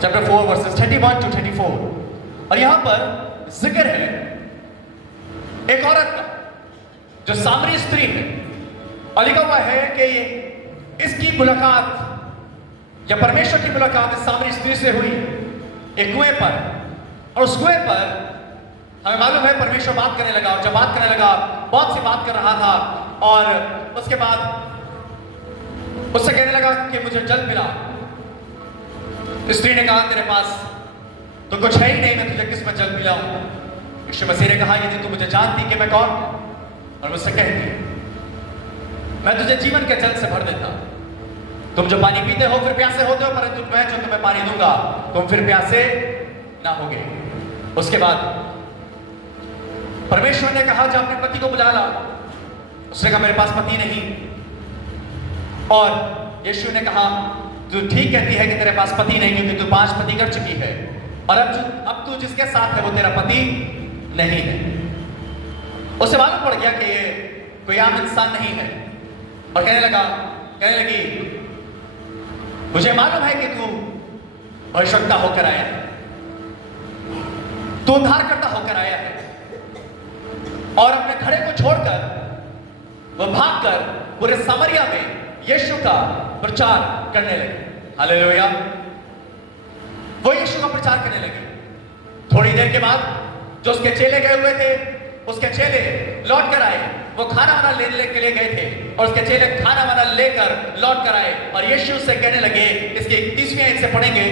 Chapter 4 versus 31 to 34। और यहां पर जिक्र है एक औरत का जो सामरी स्त्री है, और लिखा हुआ है कि इसकी मुलाकात या परमेश्वर की मुलाकात इस सामरी स्त्री से हुई एक कुएं पर। और उस कुएं पर हमें मालूम है परमेश्वर बात करने लगा, और जब बात करने लगा बहुत सी बात कर रहा था, और उसके बाद उससे कहने लगा कि मुझे जल पिला। स्त्री ने कहा तेरे पास तो कुछ है ही नहीं, मैं तुझे किस में जल पिलाऊं। यीशु मसीह ने कहा यदि तू मुझे जानती कि मैं कौन और मुझसे कहती मैं तुझे जीवन के जल से भर देता। तुम जो पानी पीते हो फिर प्यासे होते हो, परंतु मैं जो तुम्हें पानी दूंगा तुम फिर प्यासे ना होगे। उसके बाद परमेश्वर ने कहा जा अपने पति को बुला ला। उसने कहा मेरे पास पति नहीं। और यीशु ने कहा तू ठीक कहती है कि तेरे पास पति नहीं, क्योंकि तू 5 पति कर चुकी है, और अब तू जिसके साथ है वो तेरा पति नहीं है। उसे मालूम पड़ गया कि ये कोई आम इंसान नहीं है, और कहने लगी मुझे मालूम है कि तू भविष्यवक्ता होकर आया है, तू उद्धारकर्ता होकर आया है। और अपने घड़े को छोड़कर वो भागकर पूरे सामरिया में यीशु का प्रचार करने लगे। हालेलुया। वो यीशु का प्रचार करने लगे। थोड़ी देर के बाद जो उसके चेले गए हुए थे, उसके चेले लौट कर आए। वो खाना वाना लेने के लिए गए थे, और उसके चेले खाना वाना लेकर लौट कर आए, और यीशु से कहने लगे, इसके 31वीं आयत से पढ़ेंगे,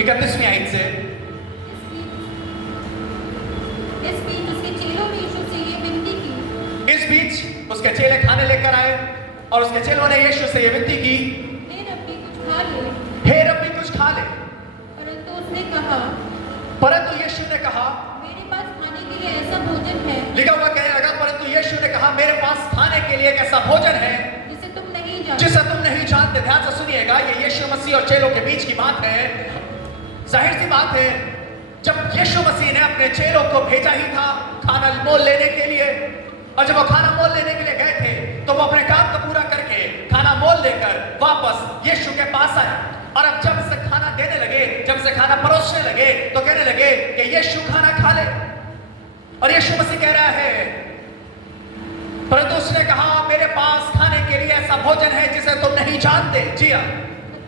31वीं आयत से। इस बीच उसके चेलों ने यीशु से ये विनती की। इस बीच उसके चेले खाने लेकर आए, और उसके चेलों ने यीशु से ये विनती की, हे रब्बी कुछ खा ले। हे रब्बी कुछ खा ले। परंतु यीशु ने कहा मेरे पास खाने के लिए ऐसा भोजन है। लिखा हुआ कहने लगा परंतु यीशु ने कहा मेरे पास खाने के लिए एक ऐसा भोजन है जिसे तुम नहीं जानते। ध्यान से सुनिएगा, ये यीशु मसीह और चेलों के बीच की बात है। जाहिर सी बात है, जब यीशु मसीह ने अपने चेलों को भेजा ही था खाना मोल लेने के लिए, और जब वो खाना मोल लेने के लिए गए थे तो वो अपने काम को पूरा करके खाना मोल लेकर वापस यीशु के पास आए। और अब जब से खाना देने लगे, जब से खाना परोसने लगे, तो कहने लगे कि यीशु खाना खा ले। और यीशु मसीह कह रहा है परंतु उसने कहा मेरे पास खाने के लिए ऐसा भोजन है जिसे तुम नहीं जानते। जी हाँ।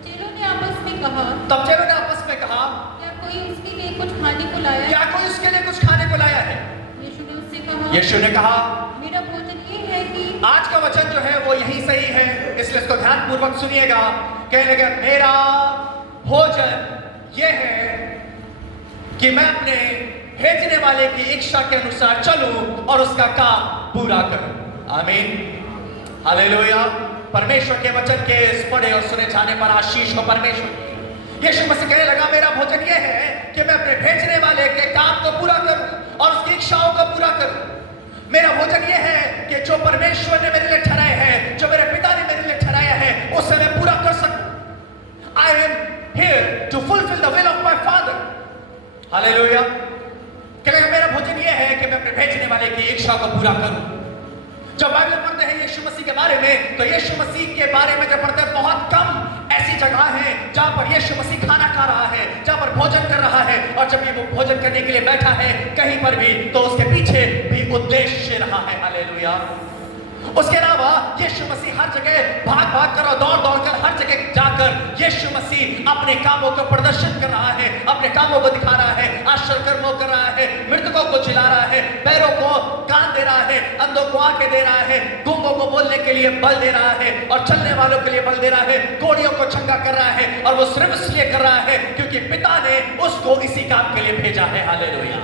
चेलों ने आपस में कहा, तब चेलों ने आपस में कहा क्या कोई उसके लिए कुछ खाने को लाया? क्या कोई उसके लिए कुछ खाने को लाया है? यीशु ने कहा मेरा भोजन ये है कि आज का वचन जो है वो यही सही है, इसलिए इसको ध्यान पूर्वक सुनिएगा। कहने लगे मेरा भोजन ये है कि मैं अपने भेजने वाले की इच्छा के अनुसार चलूं और उसका काम पूरा करूं। आमीन, हालेलुया। परमेश्वर के वचन के पढ़े और सुने जाने पर आशीष हो परमेश्वर। यीशु मसीह कहने लगा मेरा भोजन ये है कि मैं अपने भेजने वाले के काम को पूरा करूं और उसकी इच्छाओं को पूरा करूं। मेरा भोजन ये है कि जो परमेश्वर ने मेरे लिए ठहराया है, जो मेरे पिता ने मेरे लिए ठहराया है, उसे मैं पूरा कर सकूं। I am here to fulfill the will of my Father. Hallelujah. कहने मेरा भोजन ये है कि मैं अपने भेजने वाले की इच्छा को पूरा करूं। जब बाइबल पढ़ते हैं यीशु मसीह के बारे में, तो यीशु मसीह के बारे में जब पढ़ते हैं बहुत कम ऐसी जगह है जहां पर यीशु मसीह खाना खा रहा है, जहां पर भोजन कर रहा है। और जब ये वो भोजन करने के लिए बैठा है कहीं पर भी, तो उसके पीछे भी उद्देश्य रहा है। हालेलुया। उसके अलावा यीशु मसीह हर जगह भाग भाग कर और दौड़ दौड़ कर हर जगह जाकर यीशु मसीह अपने कामों को प्रदर्शित कर रहा है, अपने कामों को दिखा रहा है, आश्चर्य कर्मों कर रहा है, मृतकों को जिला रहा है, पैरों को कान दे रहा है, अंधों को आंखें दे रहा है, गूंगों को बोलने के लिए बल दे रहा है, और चलने वालों के लिए बल दे रहा है, कोढ़ियों को चंगा कर रहा है। और वो सिर्फ इसलिए कर रहा है क्योंकि पिता ने उसको इसी काम के लिए भेजा है। Hallelujah.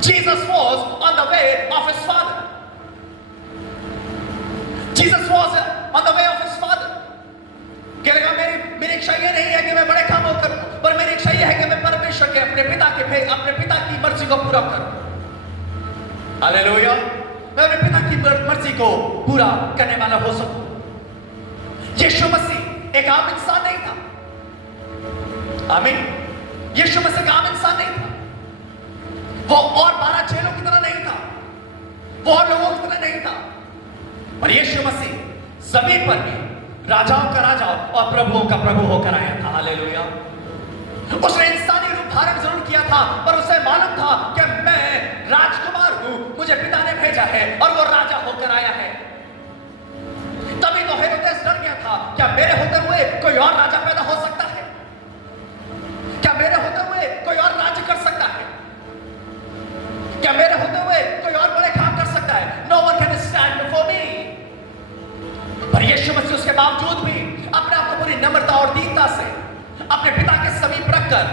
Jesus was on the way of his father. Jesus was on the way of his father. कहेगा मेरी इच्छा ये नहीं है कि मैं बड़े कामों करूं, पर मेरी इच्छा ये है कि मैं परमेश्वर के अपने पिता की मर्जी को पूरा करूं। हालेलुया। मैं अपने पिता की मर्जी को पूरा करने वाला हो सकूं। यीशु मसीह एक आम इंसान नहीं था। आमीन। यीशु मसीह एक आम इंसान नहीं था। वो और 12 चेलों की तरह नहीं था, वो और लोगों की तरह नहीं था। और यीशु मसीह जमीन पर भी राजाओं का राजा और प्रभुओं का प्रभु होकर आया था। हालेलुया। उसने इंसानी रूप धारण जरूर किया था, पर उसे मालूम था कि मैं राजकुमार हूं, मुझे पिता ने भेजा है और वो राजा होकर आया है। तभी तो हेरोदेस डर गया था, क्या मेरे होते हुए कोई और राजा पैदा हो सकता है? क्या मेरे होते हुए कोई और राज्य कर सकता है? क्या मेरे होते हुए कोई और बड़े काम कर सकता है? No one can stand before me। पर यीशु मसीह उसके बावजूद भी अपने आप को पूरी नम्रता और दीनता से अपने पिता के समीप रखकर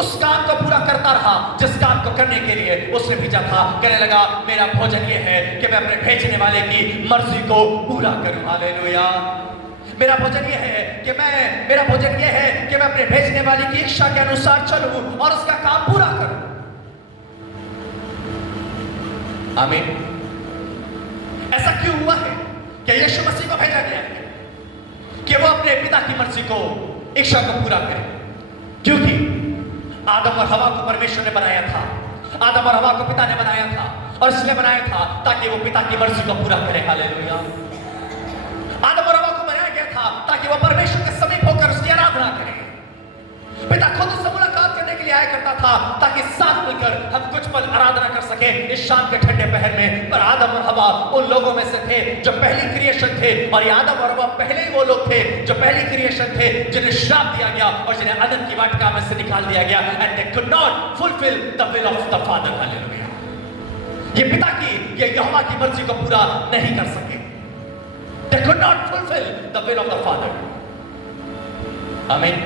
उस काम को पूरा करता रहा जिस काम को करने के लिए उसने भेजा था। कहने लगा, मेरा भोजन यह है कि मैं अपने भेजने वाले की मर्जी को पूरा करूं। हालेलुया। मेरा भोजन यह है कि मैं अपने भेजने वाले की इच्छा के अनुसार चलूं और उसका काम पूरा करूं। आमीन। ऐसा क्यों हुआ है कि यीशु मसीह को भेजा गया है कि वो अपने पिता की मर्जी को, इच्छा को पूरा करे? क्योंकि आदम और हवा को परमेश्वर ने बनाया था, आदम और हवा को पिता ने बनाया था, और इसलिए बनाया था ताकि वो पिता की मर्जी को पूरा करे। हालेलुया। आदम और हवा को बनाया गया था ताकि वो परमेश्वर के समीप होकर उसकी आराधना करें। पिता खुद उससे मुलाकात करने के लिए आया करता था ताकि साथ मिलकर हम कुछ पल आराधना कर सके इस शाम के ठंडे पहर में। पर आदम और हवा उन लोगों में से थे जो पहली क्रिएशन थे, और ये आदम और हवा पहले ही वो लोग थे जो पहली क्रिएशन थे जिन्हें श्राप दिया गया और जिन्हें अदन की वाटिका में से निकाल दिया गया। And they could not fulfil the will of the father. Hallelujah. ये पिता की, ये यहोवा की मर्जी को पूरा नहीं कर सके। They could not fulfil the will of the father. आमीन।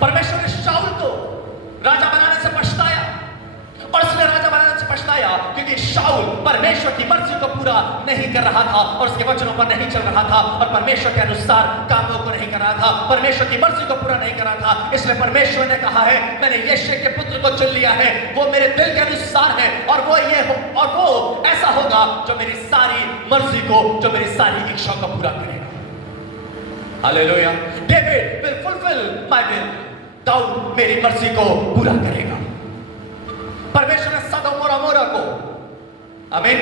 परमेश्वर ने शाऊल को राजा बनाने से पछताया, और इसलिए राजा बनाने से पछताया क्योंकि शाऊल परमेश्वर की मर्जी को पूरा नहीं कर रहा था और उसके वचनों पर नहीं चल रहा था और परमेश्वर के अनुसार कामों को नहीं कर रहा था, परमेश्वर की मर्जी को पूरा नहीं कर रहा था। इसलिए परमेश्वर ने कहा है, मैंने यिशै के पुत्र को चुन लिया है, वो मेरे दिल के अनुसार है, और वो ऐसा होगा जो मेरी सारी मर्जी को, जो मेरी सारी इच्छा को पूरा करेगा। Hallelujah. David will fulfil my will. दाऊद मेरी मर्जी को पूरा करेगा। परमेश्वर ने सदोम और अमोरा को, आमीन,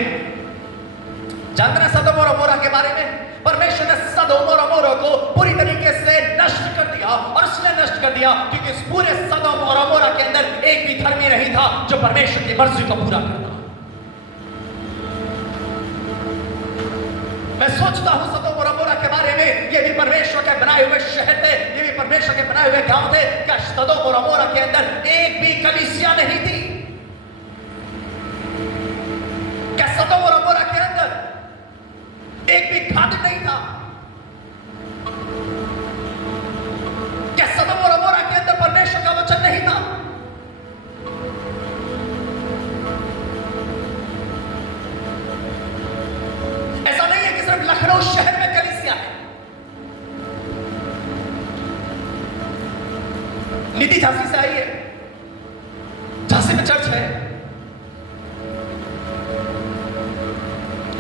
जानते हैं सदोम और अमोरा के बारे में? परमेश्वर ने सदोम और अमोरा को पूरी तरीके से नष्ट कर दिया, और इसलिए नष्ट कर दिया क्योंकि इस पूरे सदोम और अमोरा के अंदर एक भी धर्मी नहीं था जो परमेश्वर की मर्जी को पूरा करता। मैं सोचता हूं सदोम और अमोरा के बारे में, ये भी परमेश्वर के बनाए हुए शहर थे, ये भी परमेश्वर के बनाए हुए गांव थे। क्या सदोम और अमोरा के अंदर एक भी कलीसिया नहीं थी? क्या सदोम और अमोरा के अंदर एक भी खादिम नहीं था? क्या सदोम और अमोरा के अंदर परमेश्वर का वचन नहीं था? ऐसा नहीं है कि सिर्फ लखनऊ शहर में कलीसिया है। निधि झांसी से आई है, झांसी में चर्च है।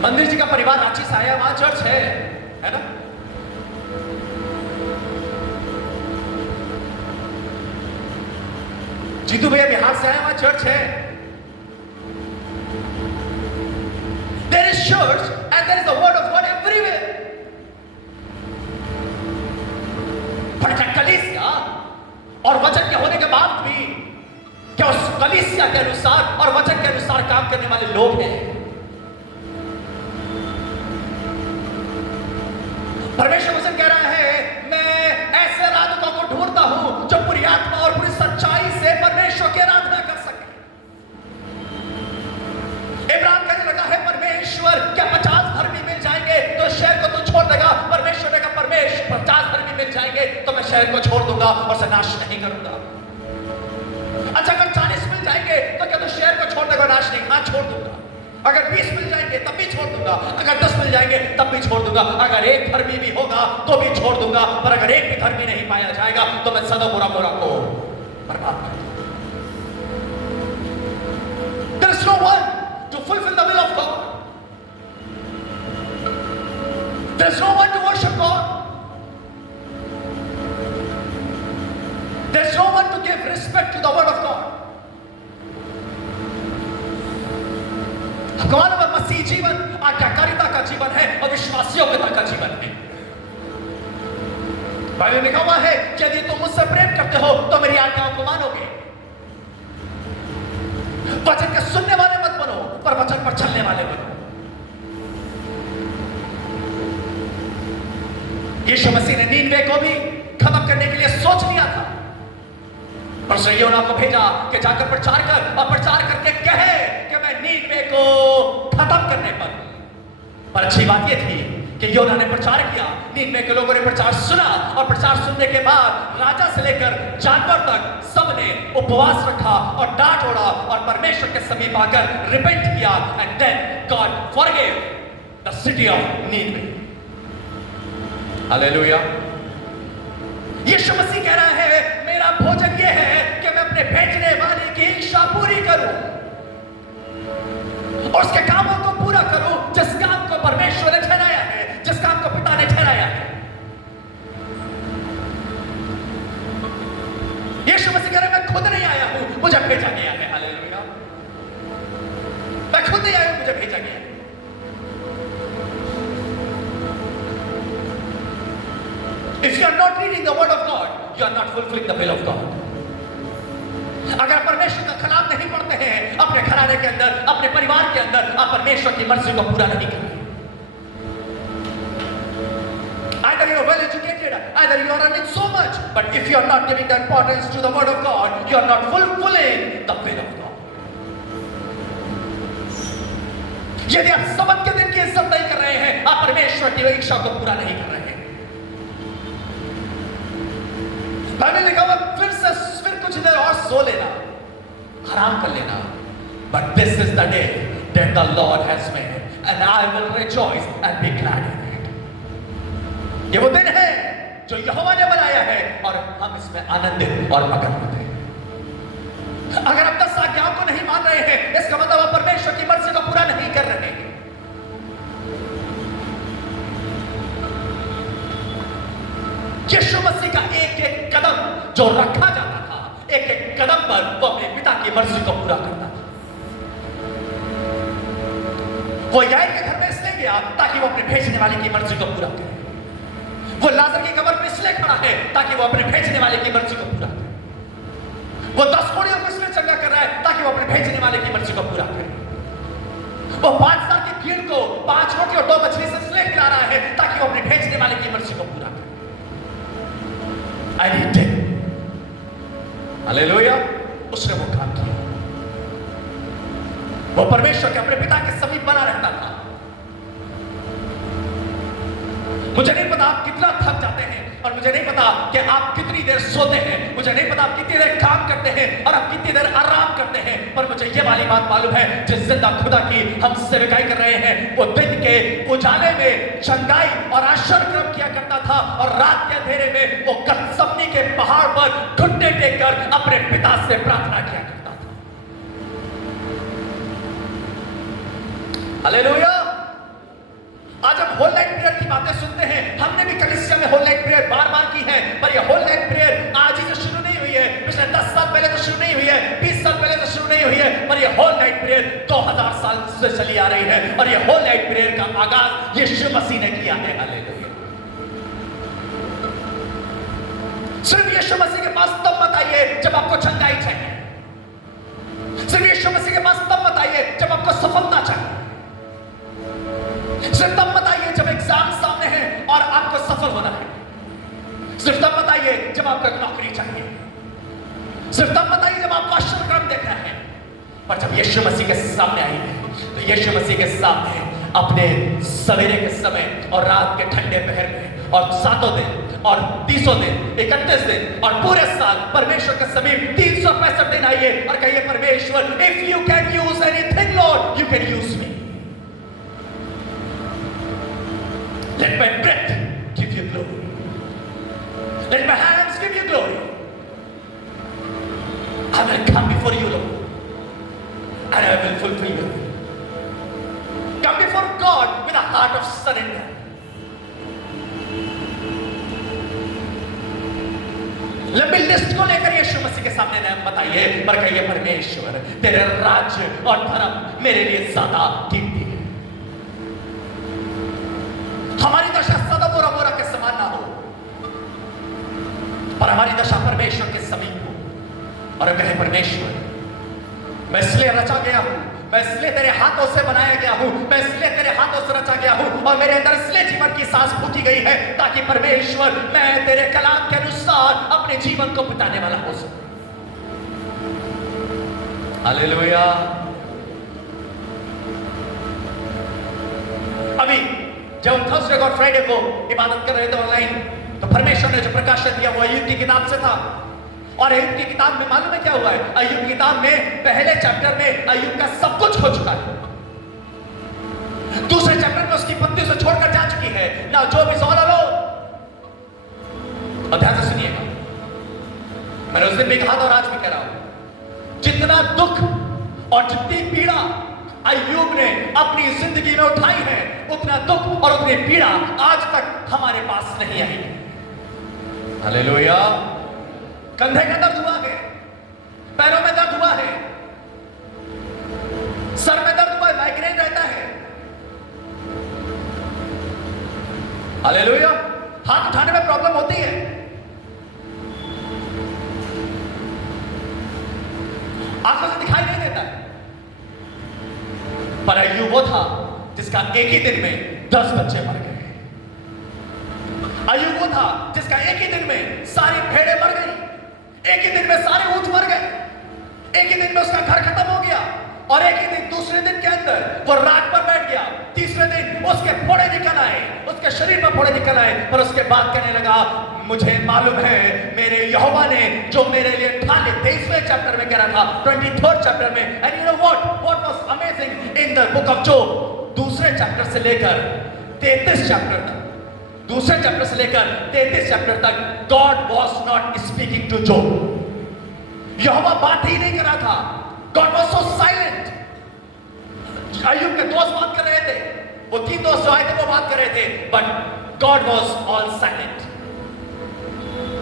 मंदिर जी का परिवार रांची से आया, वहां चर्च है ना? जीतू भैया बिहार से आया, वहां चर्च है। There is church and there is the word of God everywhere. पर क्या कलीसिया और वचन के होने के बाद भी क्या उस कलीसिया के अनुसार और वचन के अनुसार काम करने वाले लोग हैं? परमेश्वर वचन कह रहा है, मैं ऐसे आराधकों को ढूंढता हूं जो पूरी आत्मा और पूरी सच्चाई से परमेश्वर की आराधना कर सके। इब्राहिम कहने लगा है, परमेश्वर क्या 50 धर्मी मिल जाएंगे तो शहर को तू छोड़ देगा? परमेश्वर ने कहा, परमेश्वर 50 धर्मी मिल जाएंगे तो मैं शहर को छोड़ दूंगा और उसे नाश नहीं करूंगा। अच्छा, अगर 40 मिल जाएंगे तो क्या तू शहर को छोड़ देगा? नाश नहीं, हाँ छोड़ दूंगा। अगर 20 मिल जाएंगे तब भी छोड़ दूंगा, अगर 10 मिल जाएंगे तब भी छोड़ दूंगा, अगर एक धर्मी भी होगा तो भी छोड़ दूंगा, पर अगर एक भी धर्मी नहीं पाया जाएगा तो मैं सदोम और अमोरा को बर्बाद कर दूंगा। There is no one to fulfill the will of God. There is no one to worship God. There is no one to give respect to the word of God. आपको मालूम है मसीह जीवन आज्ञाकारिता का का जीवन है और विश्वासयोग्यता का जीवन है। बाइबल में लिखा हुआ है कि यदि तुम मुझसे प्रेम करते हो तो मेरी आज्ञाओं को मानोगे। वचन के सुनने वाले मत बनो, पर वचन पर चलने वाले बनो। यीशु मसीह ने नीनवे को भी खत्म करने के लिए सोच लिया था, पर उसने योना को भेजा कि जाकर प्रचार कर और प्रचार करके कहे कि मैं नीनवे को खत्म करने पर अच्छी बात यह थी कि योना ने प्रचार किया, नीनवे के लोगों ने प्रचार सुना और प्रचार सुनने के बाद राजा से लेकर जानवर तक सबने उपवास रखा और डांट ओढ़ा और परमेश्वर के समीप आकर रिपेंट किया and then God forgive the city of Nineveh. Hallelujah. Yeshu Masih कह रहा है मेरा भोजन यह है कि मैं अपने भेजने वाले की इच्छा पूरी करूं और उसके कामों को पूरा करूं जिस काम को परमेश्वर ने ठहराया है, जिस काम को पिता ने ठहराया है। यीशु मसीह कह रहे मैं खुद नहीं आया हूं, मुझे भेजा गया है। हालेलुया। मैं खुद नहीं आया हूं, मुझे भेजा गया है। If you are not reading the word of God, you are not fulfilling the will of God. अगर परमेश्वर का कलाम नहीं पढ़ते हैं अपने घराने के अंदर, अपने परिवार के अंदर, आप परमेश्वर की मर्जी को पूरा नहीं करेंगे। Either you are well educated, either you are earning so much, but if you are not giving the importance to the word of God, you are not fulfilling the will of God. यदि आप सबत के दिन की इज्जत नहीं कर रहे हैं, आप परमेश्वर की इच्छा को पूरा नहीं कर रहे हैं। बाइबल लिखा हुआ फिर कुछ देर और सो लेना, आराम कर लेना। But this is the day that the Lord has made, and I will rejoice and be glad in it. ये वो दिन है जो यहोवा ने बनाया है और हम इसमें आनंदित और मगन होते हैं। अगर आप 10 आज्ञाओं को नहीं मान रहे हैं, इसका मतलब आप परमेश्वर की मर्जी को पूरा नहीं कर रहे हैं। यीशु मसीह का एक एक कदम जो रखा जाता था, एक एक कदम पर वो अपने पिता की मर्जी को पूरा करता था। वो याईर के घर में इसलिए गया ताकि वो अपने भेजने वाले की मर्जी को पूरा करे। वो लाजर की कब्र पे इसलिए खड़ा है ताकि वो अपने भेजने वाले की मर्जी को पूरा करे। वो 10 कोड़ियों को इसलिए चंगा कर रहा है ताकि वो अपने भेजने वाले की मर्जी को पूरा करे। वो 5 साल की भीड़ को 5 रोटी और 2 मछली से इसलिए खिला रहा है ताकि वो अपने भेजने वाले की मर्जी को पूरा करे। I did it. हालेलुया। उसने वो काम किया। वो परमेश्वर के अपने पिता के समीप बना रहता था। मुझे नहीं पता आप कितना थक जाते हैं और मुझे नहीं पता कि आप कितनी देर सोते हैं, मुझे नहीं पता आप कितनी देर काम करते हैं और आप कितनी देर आराम करते हैं, पर मुझे ये वाली बात मालूम है जिस जिंदा खुदा की हम सेवकाई कर रहे हैं वो दिन के उजाले में चंगाई और आश्चर्य क्रम किया करता था और रात के अंधेरे में वो गत्समनी के पहाड़ पर घुटने टेककर अपने पिता से प्रार्थना किया करता था। हालेलुया। आज हम होल नाइट प्रेयर की बातें सुनते हैं, हमने भी कलीसिया में होल नाइट प्रेयर बार-बार की है, पर यह होल नाइट प्रेयर आज ही से शुरू नहीं हुई है, पिछले 10 साल पहले तो शुरू नहीं हुई है, 20 साल पहले तो शुरू नहीं हुई है, पर यह होल नाइट प्रेयर 2000 साल से चली आ रही है और यह होल नाइट प्रेयर का आगाज यीशु मसीह ने किया है। हालेलुया। सिर्फ यीशु मसीह के पास तब मत आइए जब आपको चंगाई चाहिए। सिर्फ यीशु मसीह के पास तब मत आइए जब आपको सफलता चाहिए। सिर्फ तब मत आइए जब एग्जाम सामने है और आपको सफल होना है। सिर्फ तब मत आइए जब आपको नौकरी चाहिए। सिर्फ तब मत आइए जब आपको आश्चर्यक्रम देखना है। पर जब यीशु मसीह के सामने आइए तो यीशु मसीह के सामने अपने सवेरे के समय और रात के ठंडे पहर में और 7 दिन और 30 दिन 31 दिन और पूरे साल परमेश्वर के समीप 365 दिन आइए और कहिए परमेश्वर, if you can use anything Lord, you can use me. Let my breath give you glory. Let my hands give you glory. I will come before you, Lord, and I will fulfill your will. Come before God with a heart of surrender. लंबी list को लेकर यीशु मसीह के सामने न बताइए, पर कहिए परमेश्वर, तेरे राज्य और धर्म मेरे लिए ज्यादा कीमती है। हमारी दशा परमेश्वर के समीप हो और कहे परमेश्वर, मैं इसलिए रचा गया हूं, मैं इसलिए तेरे हाथों से बनाया गया हूं, मैं इसलिए तेरे हाथों से रचा गया हूं और मेरे अंदर इसलिए जीवन की सांस फूकी गई है ताकि परमेश्वर मैं तेरे कलाम के अनुसार अपने जीवन को बिताने वाला हो सकूं। हालेलुया। अभी जब थर्सडे और फ्राइडे को इबादत कर रहे थे ऑनलाइन, तो परमेश्वर ने जो प्रकाशन दिया वो अय्यूब की किताब से था। और अय्यूब की किताब में मालूम है क्या हुआ है? अय्यूब की किताब में पहले चैप्टर में अय्यूब का सब कुछ हो चुका है, दूसरे चैप्टर में उसकी पत्नी उसे छोड़कर जा चुकी है ना, जो भी सॉल लो। और ध्यान से सुनिएगा, मैंने उस दिन भी कहा था और आज भी कह रहा हूं, जितना दुख और जितनी पीड़ा अय्यूब ने अपनी जिंदगी में उठाई है, उतना दुख और उतनी पीड़ा आज तक हमारे पास नहीं आई। हालेलुया। कंधे का दर्द हुआ है, पैरों में दर्द हुआ है, सर में दर्द हुआ है, माइग्रेन रहता है। हालेलुया। हाथ उठाने में प्रॉब्लम होती है, आंखों से दिखाई नहीं देता है। पर अय्यूब वो था जिसका एक ही दिन में 10 बच्चे मर गए। अय्यूब वो था जिसका एक ही दिन में सारी भेड़ें मर गई, एक ही दिन में सारे ऊंट मर गए, एक ही दिन में उसका घर खत्म हो गया, और एक ही दिन दूसरे दिन के अंदर वो रात पर बैठ गया, तीसरे दिन उसके फोड़े निकल आए, उसके शरीर पर फोड़े निकल आए। पर उसके बाद कहने लगा, मुझे मालूम है मेरे यहोवा ने जो मेरे लिए ठाने, 23वें चैप्टर में कह रहा था, 23rd चैप्टर में। And you know what was amazing in the book of job, दूसरे चैप्टर से लेकर 33 चैप्टर तक, दूसरे चैप्टर से लेकर 33 चैप्टर तक God was not speaking to Job. Yahowa बात ही नहीं कर रहा था, God was so silent. Ayyub के दोस्त बात कर रहे थे, वो 3 दोस्त जो आए थे वो बात कर रहे थे, but God was all silent.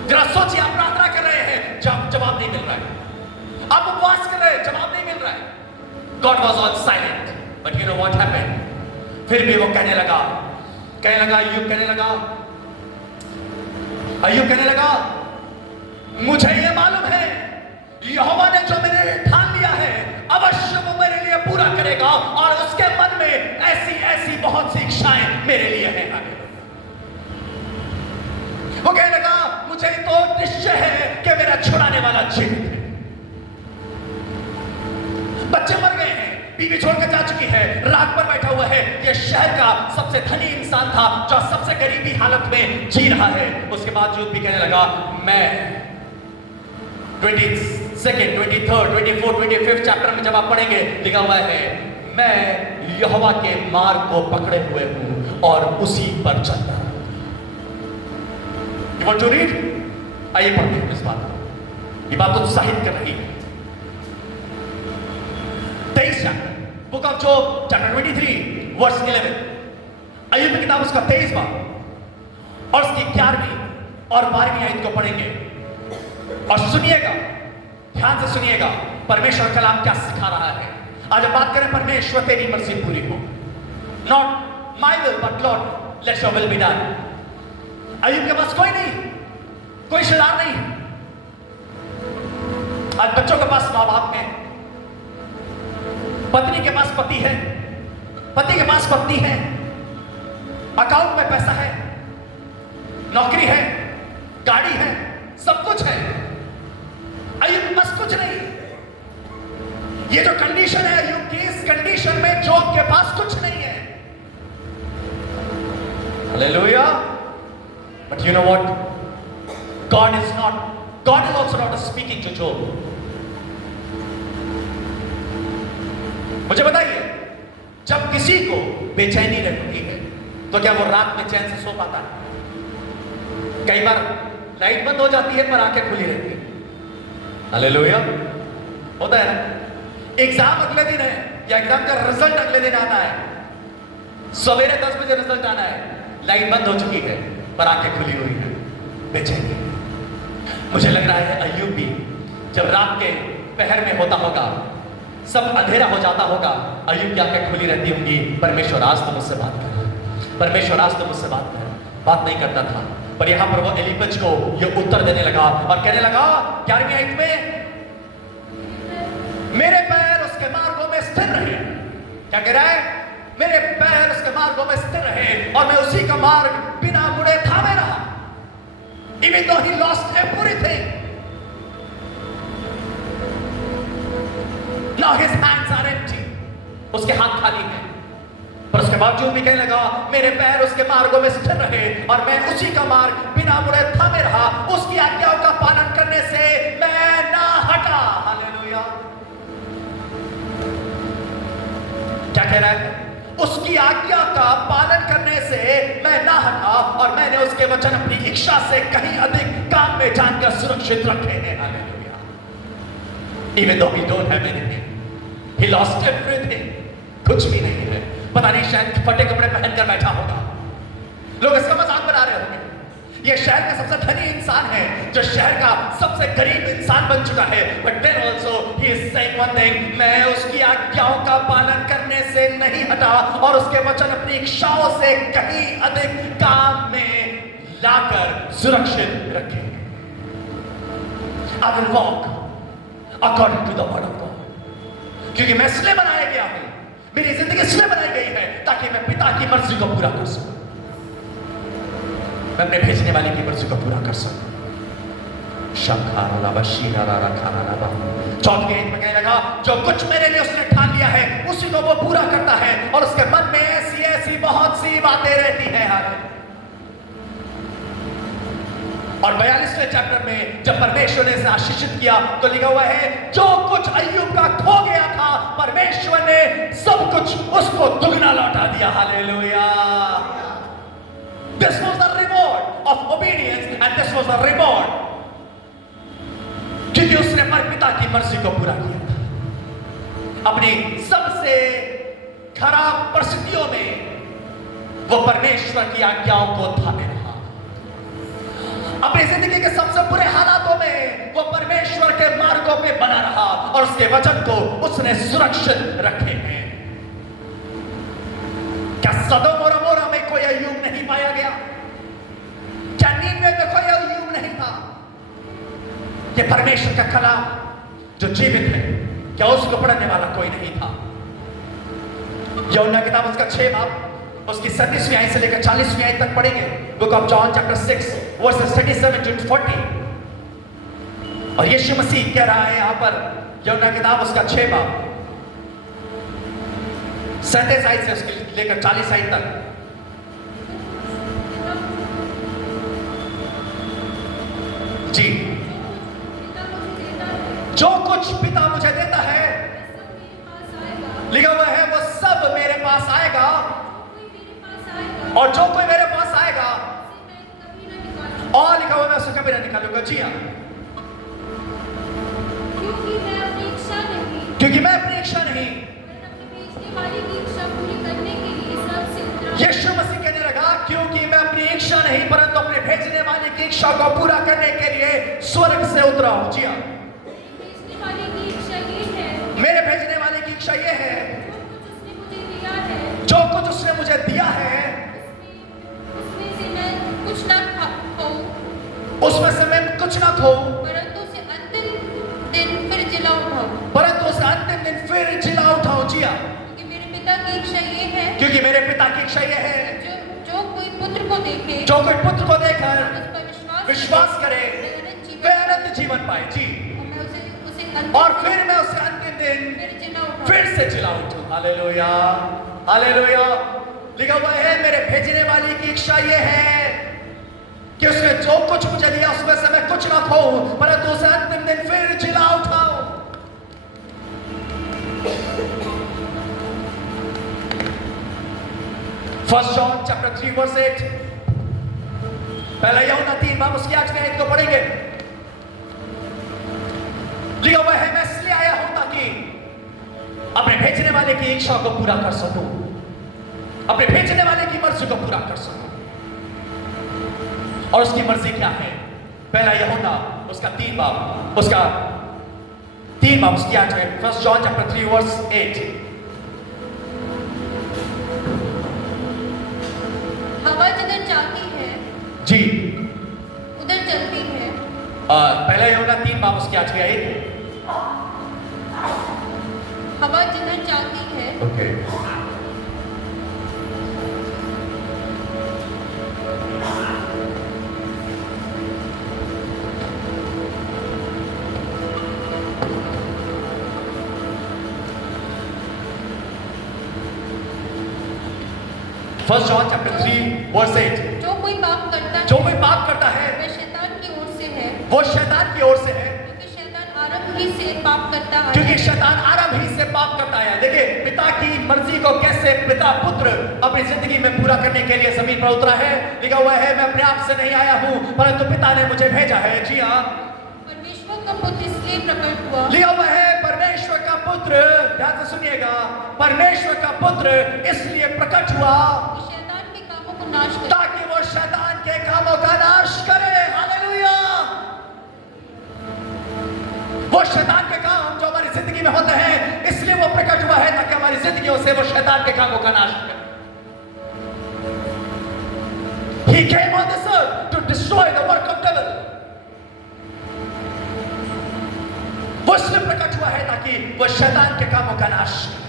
जरा सोचिए, आप प्रार्थना कर रहे हैं, जवाब नहीं मिल रहा है, आप उपवास कर रहे हैं, जवाब नहीं मिल रहा है, God was all silent. But you know what happened, फिर भी वो कहने लगा, अय्यूब कहने लगा, मुझे ये मालूम है यहोवा ने जो मेरे लिए ठान लिया है अवश्य वो मेरे लिए पूरा करेगा, और उसके मन में ऐसी बहुत सी इच्छाएं मेरे लिए हैं। वो कहने लगा, मुझे तो निश्चय है कि मेरा छुड़ाने वाला जीवित है। बच्चे मर गए हैं, बीवी छोड़कर जा चुकी है, रात पर बैठा हुआ है, यह शहर का सबसे धनी इंसान था जो सबसे गरीबी हालत में जी रहा है। उसके बावजूद भी कहने लगा, मैं 22nd, 23rd, 24th, 25th chapter में जब आप पढ़ेंगे लिखा हुआ है, मैं यहोवा के मार्ग को पकड़े हुए हूं और उसी पर चलता हूं। You want to read? आइए पढ़ते हैं इस बात को, ये बात तो उत्साहित कर रही है। 23 chapter, book of Job chapter 23 verse 11, अय्यूब की किताब उसका 23वां और उसकी 11वीं और 12वीं आयत को पढ़ेंगे और सुनिएगा, ध्यान से सुनिएगा परमेश्वर कलाम क्या सिखा रहा है। आज हम बात करें, परमेश्वर तेरी मर्जी पूरी हो, not my will but Lord let your will be done. Ayyub के पास कोई नहीं, कोई रिश्तेदार नहीं। आज बच्चों के पास मां बाप है, पत्नी के पास पति है, पति के पास पत्नी है, अकाउंट में पैसा है, नौकरी है, गाड़ी है, सब कुछ है। अय्यूब के पास कुछ नहीं। ये जो कंडीशन है अय्यूब की, इस कंडीशन में जॉब के पास कुछ नहीं है। Hallelujah. But you know what, God is also not speaking to Job. मुझे बताइए, जब किसी को बेचैनी रहती है तो क्या वो रात में चैन से सो पाता है? कई बार लाइट बंद हो जाती है पर आंखें खुली रहती है। हालेलुया। होता है ना, एग्जाम अगले दिन है या एग्जाम का रिजल्ट अगले दिन आता है, सवेरे 10 बजे रिजल्ट आना है, लाइट बंद हो चुकी है पर आंखें खुली हुई है, बेचैनी। मुझे लग रहा है अय्यूब भी जब रात के पहर में होता होगा, सब अंधेरा हो जाता होगा, अय्यूब की आंखें खुली रहती होंगी, परमेश्वर आज तो मुझसे बात कर, परमेश्वर आज तो मुझसे बात कर, बात नहीं करता था। पर यहां पर वो एलिपज को ये उत्तर देने लगा और कहने लगा 11वीं आयत में, मेरे पैर उसके मार्गों में स्थिर रहे। क्या कह रहा है? मेरे पैर उसके मार्गों में स्थिर रहे और मैं उसी का मार्ग बिना मुड़े थामे रहा। Even though he lost everything, now his hands are empty. उसके हाथ खाली हैं, पर उसके बावजूद भी कहने लगा मेरे पैर उसके मार्गों में स्थिर रहे और मैं उसी का मार्ग बिना मुड़े थामे रहा। उसकी आज्ञाओं का पालन करने से मैं ना हटा। हालेलुया। क्या कह रहा है? उसकी आज्ञा का पालन करने से मैं ना हटा और मैंने उसके वचन अपनी इच्छा से कहीं अधिक काम में जानकर सुरक्षित रखे हैं। Hallelujah. Even though he don't have anything, he lost everything. कुछ भी नहीं है। पता नहीं शायद फटे कपड़े पहनकर बैठा होगा, लोग इसका मजाक बना रहे होंगे। ये शहर का सबसे धनी इंसान है, जो शहर का सबसे गरीब इंसान बन चुका है। But then also he is saying one thing, मैं उसकी आज्ञाओं का पालन करने से नहीं हटा और उसके वचन अपनी इच्छाओं से कहीं अधिक काम में लाकर सुरक्षित रखे। I will walk according to the word of God, क्योंकि मैं इसलिए बनाया गया हूं, मेरी जिंदगी इसलिए बनाई गई है ताकि मैं पिता की मर्जी को पूरा कर सकूं, मैं अपने भेजने वाले की मर्जी को पूरा कर सकूं। चौथी आयत में कहने लगा जो कुछ मेरे लिए उसने ठान लिया है उसी को वो पूरा करता है और उसके मन में ऐसी ऐसी बहुत सी बातें रहती हैं। और 42वें चैप्टर में जब परमेश्वर ने इसे आशीषित किया तो लिखा हुआ है जो कुछ अय्यूब का खो गया था परमेश्वर ने सब कुछ उसको दुगना लौटा दिया। Hallelujah. This was the reward of obedience and this was the reward, क्योंकि उसने अपने पिता की मर्जी को पूरा किया था। अपनी सबसे खराब परिस्थितियों में वो परमेश्वर की आज्ञाओं को थामे रहा। अपनी जिंदगी के सबसे बुरे हालातों में वो परमेश्वर के मार्गों पे बना रहा और उसके वचन को उसने सुरक्षित रखे हैं। क्या सदोम और अमोरा में कोई अय्यूब नहीं पाया गया? क्या नीनवे में कोई अय्यूब नहीं था? ये परमेश्वर का कलाम जो जीवित है, क्या उसको पढ़ने वाला कोई नहीं था? यूहन्ना किताब उसका 6 बाब उसकी 37वीं आयत से लेकर 40वीं आयत तक पढ़ेंगे। Book of John chapter 6 versus 37 to 40। और यीशु मसीह कह रहा है यहां पर यूहन्ना किताब उसका 6 बाब 37 आयत से उसकी लेकर 40 आयत तक। जी, जो कुछ पिता मुझे देता है लिखा हुआ है वो सब मेरे पास आएगा और जो कोई मेरे पास आएगा और लिखा हुआ मैं उसे कभी ना निकालूंगा। जी हाँ, क्योंकि मैं अपनी इच्छा नहीं यीशु मसीह कहने लगा क्योंकि मैं अपनी इच्छा नहीं परंतु अपने भेजने वाले की इच्छा को पूरा करने के लिए स्वर्ग से उतरा हूं। जी हाँ, मेरे भेजने वाले की इच्छा ये है जो कुछ उसने मुझे दिया है उसमें से मैं कुछ ना खोऊं परंतु उसे अंतिम दिन फिर जिला उठाऊं। जी हाँ, क्योंकि मेरे पिता की इच्छा ये है जो कोई पुत्र को देखकर विश्वास करे वे अनंत जीवन पाए। जी, और फिर मैं उसे अंतिम दिन फिर से जिला उठूं। Hallelujah, hallelujah. लिखा हुआ है मेरे भेजने वाले की इच्छा ये है कि उसने जो कुछ मुझे दिया उसमें से मैं कुछ ना खोऊं परंतु उसे अंतिम दिन फिर जिला उठाऊं। First John chapter 3 verse 8। पहला यूहन्ना 3 बाब उसकी 8वीं आयत को पढ़ेंगे। लिखा हुआ है मैं इसलिए आया हूं ताकि अपने भेजने वाले की इच्छा को पूरा कर सकूं, अपने भेजने वाले की मर्जी को पूरा कर सकूं। और उसकी मर्जी क्या है? पहला यूहन्ना उसका 3 बाब उसका 3 बाब उसकी 8वीं। First John chapter 3 verse 8। हवा जिधर जाती है जी, चलती है। पहला यूहन्ना 3 बाब उसकी आज की आई। हवा जिधर जाती है okay, first John chapter 3 verse 8। जो कोई पाप करता है जो कोई पाप करता है वह शैतान की ओर से है, वो शैतान की ओर से है, क्योंकि शैतान आरंभ ही से पाप करता आया क्योंकि है। शैतान आरंभ ही से पाप करता है। देखिए पिता की मर्जी को कैसे पिता पुत्र अपनी जिंदगी में पूरा करने के लिए जमीन पर उतरा है। लिखा हुआ है, मैं अपने आप से नहीं आया हूं परंतु पिता ने मुझे भेजा है। जी हाँ, परमेश्वर का पुत्र इसलिए प्रकट हुआ लिखा हुआ है परमेश्वर का पुत्र, ध्यान से सुनिएगा, परमेश्वर का पुत्र इसलिए प्रकट हुआ कि शैतान के कामों को नाश करे। ताकि वो शैतान के कामों का नाश करे। हालेलुया। वो शैतान के काम जो हमारी जिंदगी में होते हैं इसलिए वो प्रकट हुआ है ताकि हमारी जिंदगियों से वो शैतान के कामों का नाश करे। He came on this earth to destroy the work of devil. वो इसलिए प्रकट हुआ है ताकि वो शैतान के कामों का नाश करे।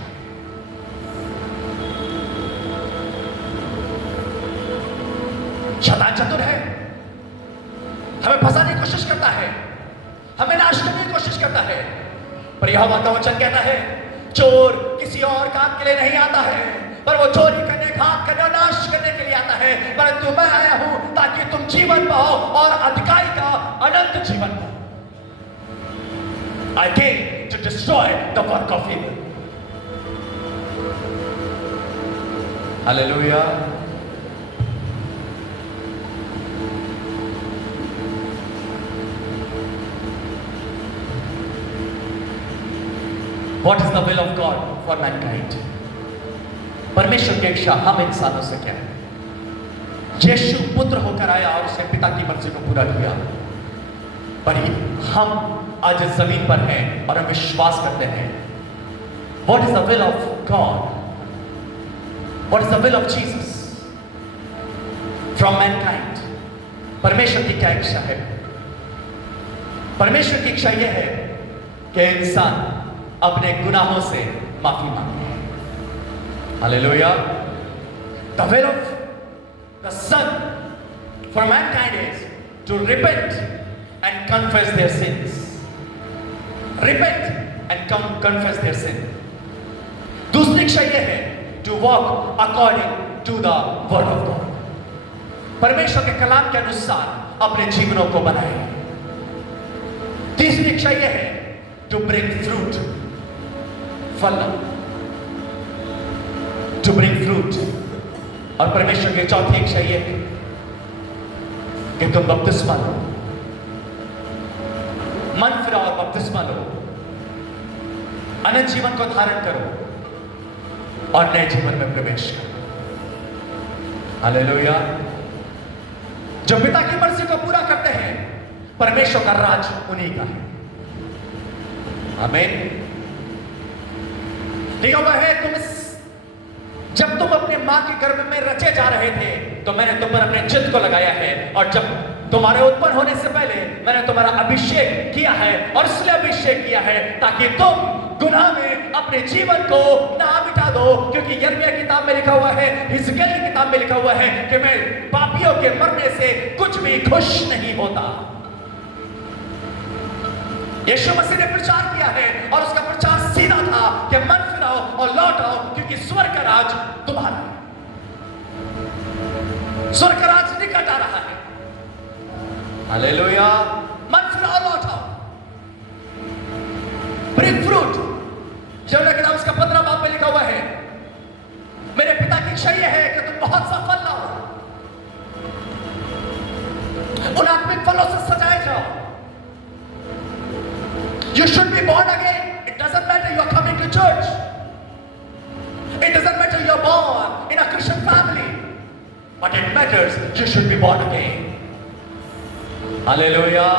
शैतान चतुर है, हमें फंसाने की कोशिश करता है, हमें नाश करने की कोशिश करता है, पर यहोवा का वचन कहता है चोर किसी और काम के लिए नहीं आता है, पर वो चोरी करने, घात करने और नाश करने के लिए आता है। परंतु मैं आया हूं ताकि तुम जीवन पाओ और अधिकारी का अनंत जीवन पाओ। I came to destroy the work of evil. Hallelujah. What is the will of God for mankind? परमेश्वर की इच्छा हम इंसानों से क्या है? यीशु पुत्र होकर आया और उसने पिता की मर्जी को पूरा किया, पर हम आज इस जमीन पर हैं और हम विश्वास करते हैं। What is the will of God? What is the will of Jesus from mankind? परमेश्वर की क्या इच्छा है? परमेश्वर की इच्छा यह है कि इंसान अपने गुनाहों से माफी मांगे। Hallelujah. The will of the Son for mankind is to repent and confess their sins. Repent and confess their sin. दूसरी इच्छा यह है to walk according to the word of God. परमेश्वर के कलाम के अनुसार अपने जीवनों को बनाए। तीसरी इच्छा यह है to bring fruit. फल, to bring fruit. और परमेश्वर की चौथी इच्छा यह है कि तुम बपतिस्मा लो, मन फिराओ और बपतिस्मा लो, अनंत जीवन को धारण करो और नए जीवन में प्रवेश करो। हालेलुया। जो पिता की मर्जी को पूरा करते हैं परमेश्वर का राज उन्हीं का है। आमीन। लिखा हुआ है जब तुम अपने मां के गर्भ में रचे जा रहे थे तो मैंने तुम पर अपने चित्त को लगाया है, और जब तुम्हारे उत्पन्न होने से पहले मैंने तुम्हारा अभिषेक किया है, और इसलिए अभिषेक किया है ताकि तुम गुनाह में अपने जीवन को ना मिटा दो। क्योंकि यिर्मयाह की किताब में लिखा हुआ है, हिजकिय्याह की किताब में लिखा हुआ है कि मैं पापियों के मरने से कुछ भी खुश नहीं होता। यीशु मसीह ने प्रचार किया है और उसका प्रचार सीधा था कि मन फिराओ और लौट आओ, क्योंकि स्वर्ग का राज तुम्हारा है। स्वर्ग का राज निकट आ रहा है। हालेलुया। मन फिराओ, लौट आओ, ब्रिंग फ्रूट। यूहन्ना की किताब उसका 15 बाब में लिखा हुआ है, मेरे पिता की इच्छा यह है कि तुम बहुत सा फल लाओ, उन आत्मिक फलों से सजाए जाओ। You should be born again. It doesn't matter you are coming to church. It doesn't matter you are born in a Christian family. But it matters you should be born again. Hallelujah.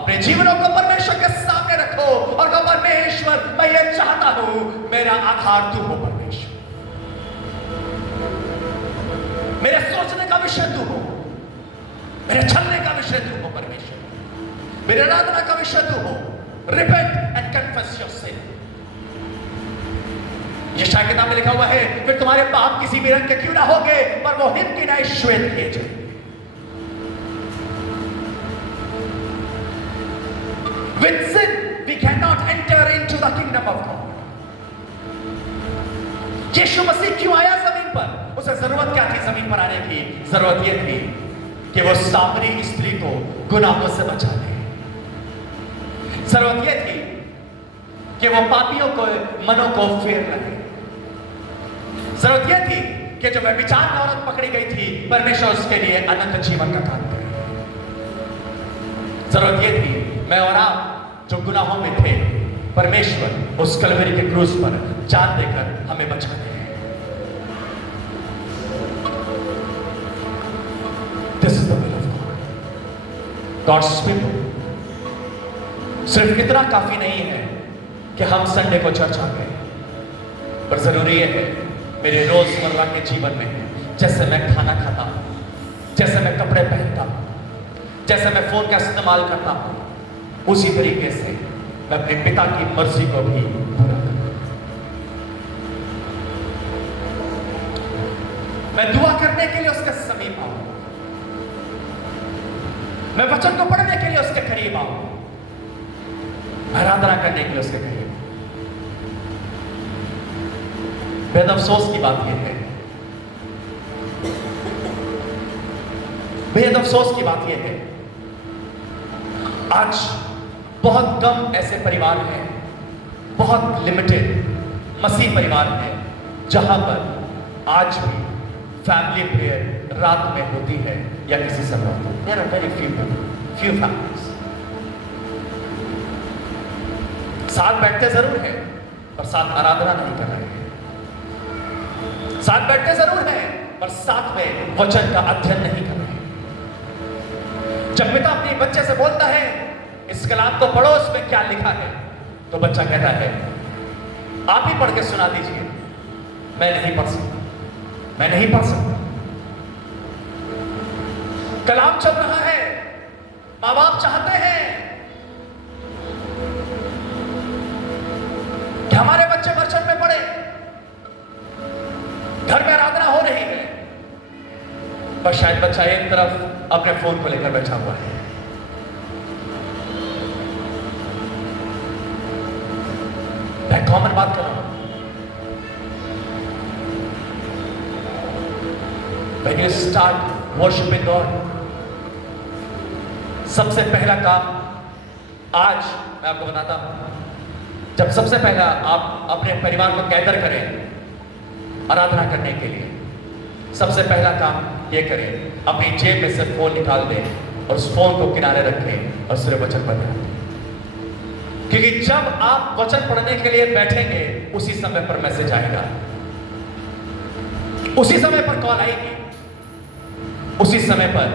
अपने जीवनों को परमेश्वर के सामने रखो और कहो, परमेश्वर मैं ये चाहता हूं, मेरा आधार तू हो परमेश्वर, मेरे सोचने का विषय तू हो। मेरे छलने का विषय तू हो परमेश्वर, मेरे आराधना का विषय तू हो। Repent and confess your sin. Yashaya किताब में लिखा हुआ है, फिर तुम्हारे पाप किसी भी रंग के क्यों ना होंगे, पर वो हिम की नए श्वेत किए जाएंगे। With sin we cannot enter into the kingdom of God. यीशु मसीह क्यों आया जमीन पर? उसे जरूरत क्या थी जमीन पर आने की? जरूरत यह थी कि वो सामरी स्त्री को गुनाहों से बचा ले। जरूरत यह थी कि वो पापियों को मनों को फेर रहे। जरूरत यह थी कि जो व्यभिचार में औरत पकड़ी गई थी, परमेश्वर उसके लिए अनंत जीवन का काम करे। जरूरत यह थी मैं और आप जो गुनाहों में थे, परमेश्वर उस कलवरी के क्रूस पर जान देकर हमें बचा ले। This is the will of God, God's people. सिर्फ इतना काफी नहीं है कि हम संडे को चर्च आ गए, पर जरूरी है मेरे रोजमर्रा के जीवन में, जैसे मैं खाना खाता हूं, जैसे मैं कपड़े पहनता हूं, जैसे मैं फोन का इस्तेमाल करता हूं, उसी तरीके से मैं अपने पिता की मर्जी को भी पूरा करूं। मैं दुआ करने के लिए उसके समीप आऊं, मैं वचन को पढ़ने के लिए उसके करीब आऊं, आराधना करने के लिए उसके करीब। बेहद अफसोस की बात यह है, बेहद अफसोस की बात यह है, आज बहुत कम ऐसे परिवार हैं, बहुत लिमिटेड मसीह परिवार हैं, जहां पर आज भी फैमिली प्रेयर रात में होती है या किसी समय। There are very few families साथ बैठते जरूर हैं, पर साथ आराधना नहीं कर रहे हैं। साथ बैठते जरूर हैं, पर साथ में वचन का अध्ययन नहीं कर रहे हैं। जब पिता अपने बच्चे से बोलता है इस कलाम को पढ़ो, उसमें क्या लिखा है, तो बच्चा कहता है आप ही पढ़ के सुना दीजिए। मैं नहीं पढ़ सकता, मैं नहीं पढ़ सकता। कलाम चल रहा है, मां बाप चाहते हैं कि हमारे बच्चे वर्षन में पढ़े, घर में आराधना हो रही है, पर शायद बच्चा एक तरफ अपने फोन को लेकर बैठा हुआ है। मैं कॉमन बात कर रहा हूं। When you start worshiping God, सबसे पहला काम, आज मैं आपको बताता हूं, जब सबसे पहला आप अपने परिवार को गैदर करें आराधना करने के लिए, सबसे पहला काम ये करें, अपनी जेब में से फोन निकाल दें और उस फोन को किनारे रखें और सिर्फ वचन पढ़ें। क्योंकि जब आप वचन पढ़ने के लिए बैठेंगे, उसी समय पर मैसेज आएगा, उसी समय पर कॉल आएगी, उसी समय पर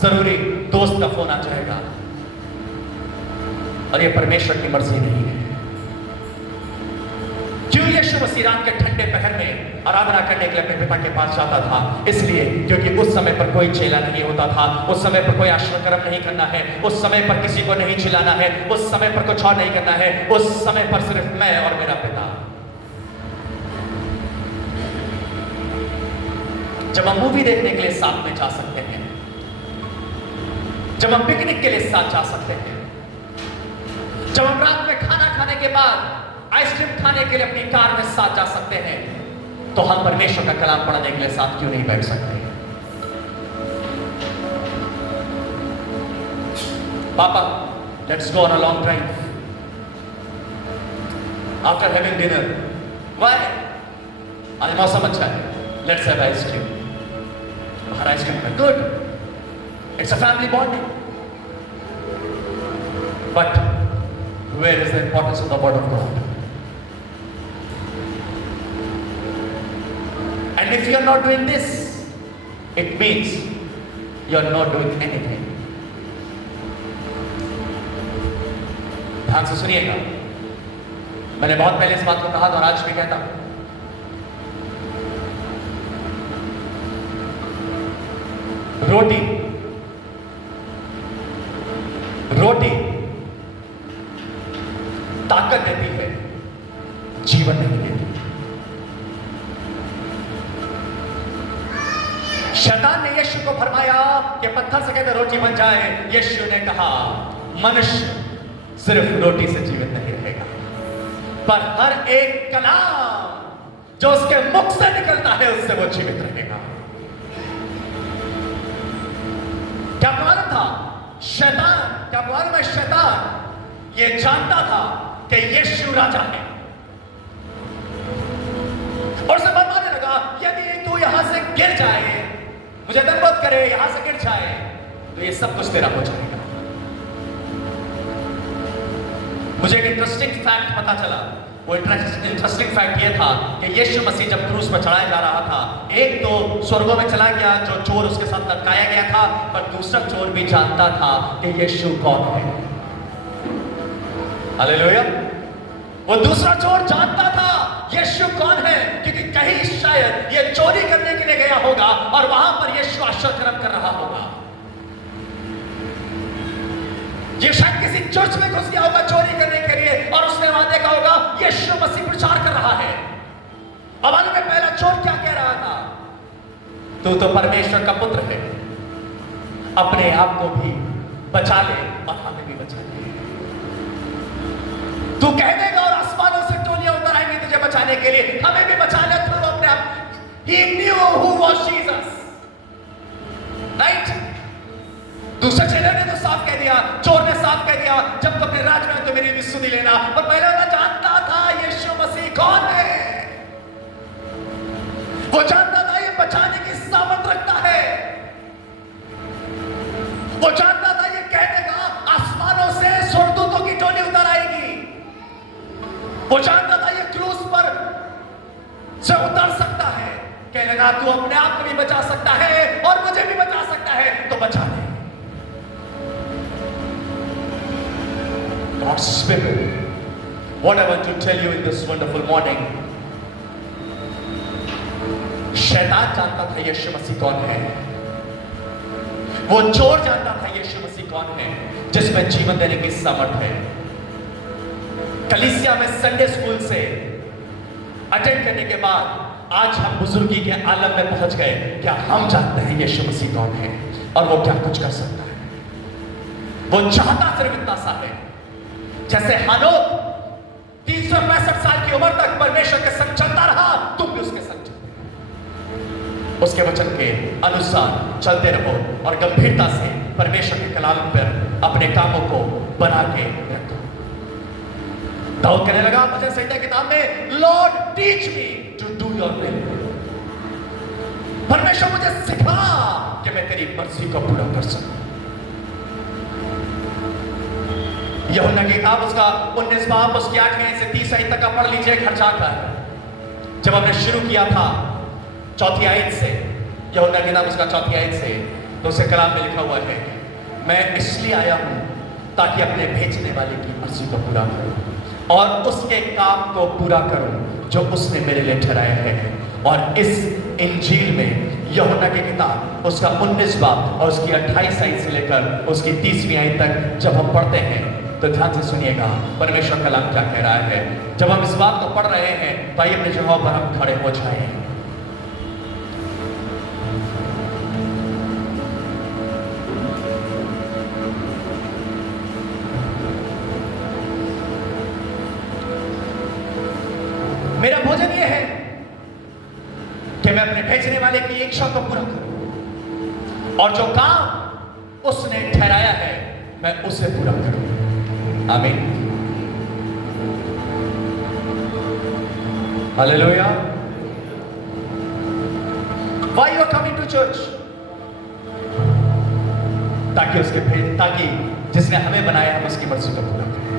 जरूरी दोस्त का फोन आ जाएगा, और ये परमेश्वर की मर्जी नहीं है। क्यों यीशु मसीह रात के ठंडे पहर में आराधना करने के लिए अपने पिता के पास जाता था? इसलिए क्योंकि उस समय पर कोई चेला नहीं होता था, उस समय पर कोई आश्रम कर्म नहीं करना है, उस समय पर किसी को नहीं चिल्लाना है, उस समय पर कुछ और नहीं करना है, उस समय पर सिर्फ मैं और मेरा पिता। जब हम मूवी देखने के लिए साथ में जा सकते हैं, जब हम पिकनिक के लिए साथ जा सकते हैं, जब हम रात में खाना खाने के बाद आइसक्रीम खाने के लिए अपनी कार में साथ जा सकते हैं, तो हम परमेश्वर का कलाम पढ़ने के लिए साथ क्यों नहीं बैठ सकते? Papa, let's go on a long drive after having dinner. Why? आज मौसम अच्छा है, लेट्स हैव आइसक्रीम। बाहर आइसक्रीम है, good, it's a family bonding. But where is the importance of the word of God? And if you are not doing this, it means you are not doing anything. ध्यान से सुनिएगा, मैंने बहुत पहले इस बात को कहा था और आज भी कहता हूं। रोटी रोटी ताकत देती है, जीवन नहीं देती। शैतान ने यीशु को फरमाया कि पत्थर से कहते रोटी बन जाए। यीशु ने कहा मनुष्य सिर्फ रोटी से जीवित नहीं रहेगा, पर हर एक कलाम जो उसके मुख से निकलता है उससे वो जीवित रहेगा। क्या मालूम था शैतान, क्या मालूम है शैतान ये जानता था कि यीशु राजा है, और उसे मानने लगा यदि तू यहां से गिर जाए, मुझे दंडवत करे, यहां से गिर जाए तो ये सब कुछ तेरा हो जाएगा। मुझे एक इंटरेस्टिंग फैक्ट पता चला। वो इंटरेस्टिंग फैक्ट ये था कि यीशु मसीह जब क्रूस पर चढ़ाया जा रहा था, एक तो स्वर्गों में चला गया जो चोर उसके साथ लटकाया गया था, पर दूसरा चोर भी जानता था कि यीशु कौन है। हालेलुया। वो दूसरा चोर जानता था यीशु कौन है, क्योंकि कहीं शायद ये चोरी करने के लिए गया होगा और वहां पर यीशु आश्चर्य कर रहा होगा। ये शायद किसी चर्च में घुस गया होगा चोरी करने के लिए और उसने वहां देखा होगा यीशु मसीह प्रचार कर रहा है। अब मालूम है पहला चोर क्या कह रहा था? तू तो परमेश्वर का पुत्र है, अपने आप को भी बचा ले और हमें भी बचा ले। तू कह देगा और आसमानों से टोलियां उतर आएंगी तुझे बचाने के लिए, हमें भी बचा ले। तू अपने आप He knew who was Jesus, right? दूसरे चेले ने तो साफ कह दिया, चोर ने साफ कह दिया, जब तू अपने राज में तो मेरी भी सुनी लेना। और पहले वाला जानता था यीशु मसीह कौन है, वो जानता था ये बचाने की सामर्थ रखता है, वो जानता था ये कह देगा आसमानों से स्वर्गदूतों की टोली उतर आएगी, वो जानता था ये क्रूस पर से उतर सकता है, कहने लगा तू अपने आप को भी बचा सकता है और मुझे भी बचा सकता है, तो बचा ले। God's Spirit, what I want to tell you in this wonderful morning, शैतान जानता था यीशु मसीह कौन है, वो चोर जानता था यीशु मसीह कौन है, जिसमें जीवन देने की सामर्थ है। कलीसिया में संडे स्कूल से अटेंड करने के बाद आज हम बुजुर्गी के आलम में पहुंच गए। क्या हम जानते हैं यीशु मसीह कौन है और वो क्या कुछ कर सकता है? वो चाहता सिर्फ इतना सा है, जैसे हनोक 365 साल की उम्र तक परमेश्वर के संग चलता रहा, तुम भी उसके संग चलो, उसके वचन के अनुसार चलते रहो और गंभीरता से परमेश्वर के कलाम पर अपने कामों को बना के रखो। दाऊद कहने लगा भजन संहिता की किताब में, Lord teach me to do your will, परमेश्वर मुझे सिखा कि मैं तेरी मर्जी को पूरा कर सकूं। यूहन्ना की किताब उसका 19 बाब उसकी 8 से 30 आयत तक का पढ़ लीजिए घर जाकर। जब हमने शुरू किया था 4 आयत से, यूहन्ना की किताब उसका 4 आयत से, तो उसके कलाम में लिखा हुआ है, मैं इसलिए आया हूं ताकि अपने भेजने वाले की मर्जी को पूरा करूं और उसके काम को पूरा करूं जो उसने मेरे लिए ठहराया है। और इस इंजील में यूहन्ना की किताब उसका 19 बाब और उसकी 28 आयत से लेकर उसकी 30वीं आयत तक जब हम पढ़ते हैं तो ध्यान से सुनिएगा परमेश्वर कलाम क्या कह रहा है। जब हम इस बात को पढ़ रहे हैं तो आइए अपने जगहों पर हम खड़े हो जाएं। मेरा भोजन यह है कि मैं अपने भेजने वाले की इच्छा को पूरा करूं और जो काम उसने ठहराया है मैं उसे पूरा करूं। आमीन, hallelujah. Why you are coming to church? ताकि जिसने हमें बनाया हम उसकी मर्जी को पूरा करें,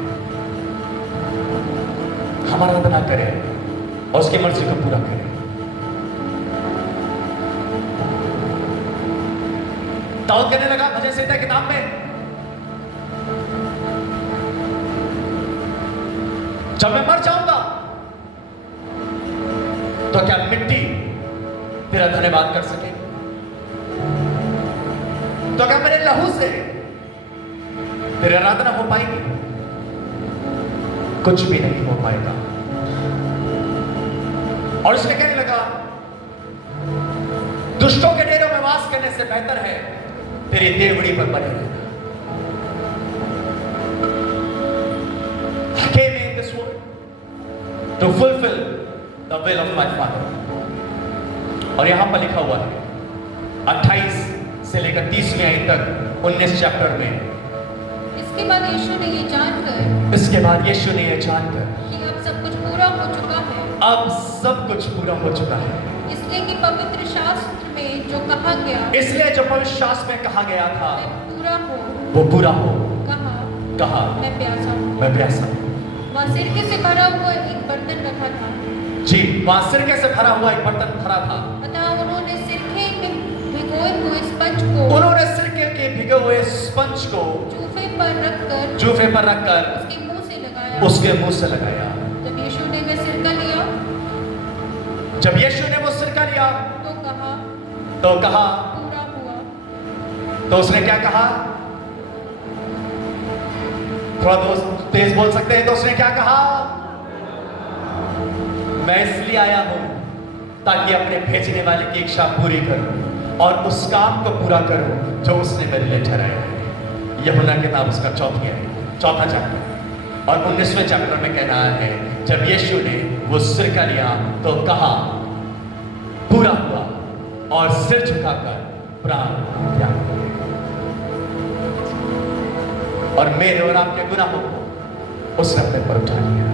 हमारा बना करें और उसकी मर्जी को पूरा करें। दाऊद कहने लगा भजन संहिता की किताब में, जब मैं मर जाऊंगा तो क्या मिट्टी तेरा धन्यवाद कर सके? तो क्या मेरे लहू से तेरी आराधना हो पाएगी? कुछ भी नहीं हो पाएगा। और इसलिए कहने लगा, दुष्टों के डेरों में वास करने से बेहतर है तेरी देवड़ी पर बने रहना। I came in this world to fulfill the will of my Father. और यहां पर लिखा हुआ है 28 से लेकर 30वीं आयत तक 19 चैप्टर में। इसके बाद यीशु ने ये जानकर कि अब सब कुछ पूरा हो चुका है, अब सब कुछ पूरा हो चुका है, इसलिए कि पवित्र शास्त्र में जो कहा गया, इसलिए जो पवित्र शास्त्र में कहा गया था पूरा हो, वो पूरा हो। कहा मैं प्यासा हूँ। वहाँ सिरके से भरा हुआ एक बर्तन रखा था। जी, वहाँ सिरके से भरा हुआ एक बर्तन भरा था। अतः उन्होंने सिरके में भिगोए हुए स्पंज को जूफे पर रखकर उसके मुंह से लगाया। जब यीशु ने वो सिरका लिया तो कहा पूरा हुआ। तो उसने क्या कहा? थोड़ा दोस्त तेज बोल सकते हैं? तो उसने क्या कहा? मैं इसलिए आया हूं ताकि अपने भेजने वाले की इच्छा पूरी करूं और उस काम को पूरा करूं जो उसने मेरे लिए ठहराया है। यूहन्ना किताब उसका चौथा चैप्टर और 19वें चैप्टर में कह रहा है, जब यीशु ने वो सिरका लिया तो कहा पूरा हुआ और सिर झुकाकर प्राण त्याग किए। और मेरे और आपके गुनाहों को उसने अपने पर उठा लिया,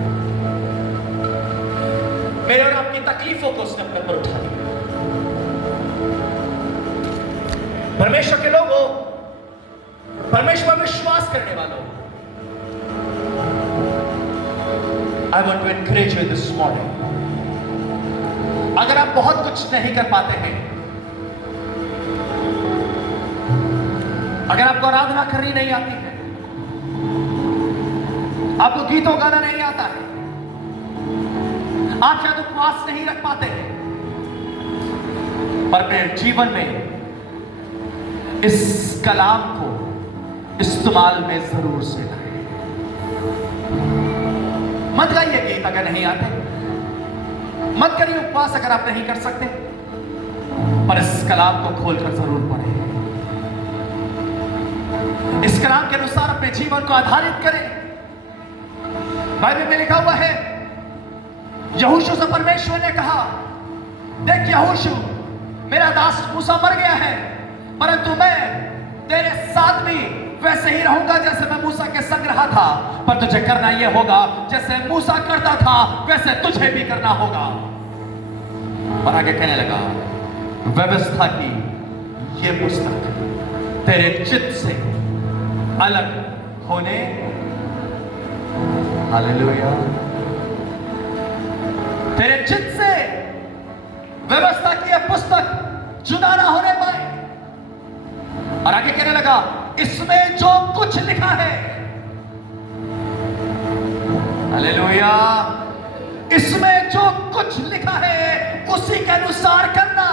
मेरे और आपकी तकलीफों को उसने अपने पर उठा लिया। परमेश्वर के लोगों, परमेश्वर में विश्वास करने वालों, I want to encourage you this morning. अगर आप बहुत कुछ नहीं कर पाते हैं, अगर आपको आराधना करनी नहीं आती है, आपको गीतों गाना नहीं आता है, आप शायद उपवास नहीं रख पाते हैं, पर अपने जीवन में इस कलाम को इस्तेमाल में जरूर से लाएं। मत गाइए गीत अगर नहीं आते, मत करिए उपवास अगर आप नहीं कर सकते, पर इस कलाम को खोलकर जरूर पढ़ें। इस कलाम के अनुसार अपने जीवन को आधारित करें। बाइबल में लिखा हुआ है, यहोशू से परमेश्वर ने कहा, देख यहोशू, मेरा दास मूसा मर गया है, परंतु मैं तेरे साथ भी वैसे ही रहूंगा जैसे मैं मूसा के संग रहा था, पर तुझे करना यह होगा जैसे मूसा करता था वैसे तुझे भी करना होगा। और आगे कहने लगा, व्यवस्था की यह पुस्तक तेरे चित्त से अलग होने, हालेलुया, तेरे चित्त से व्यवस्था की यह पुस्तक जुदा ना होने पाए। और आगे कहने लगा, इसमें जो कुछ लिखा है, हालेलुया, इसमें जो कुछ लिखा है उसी के अनुसार करना,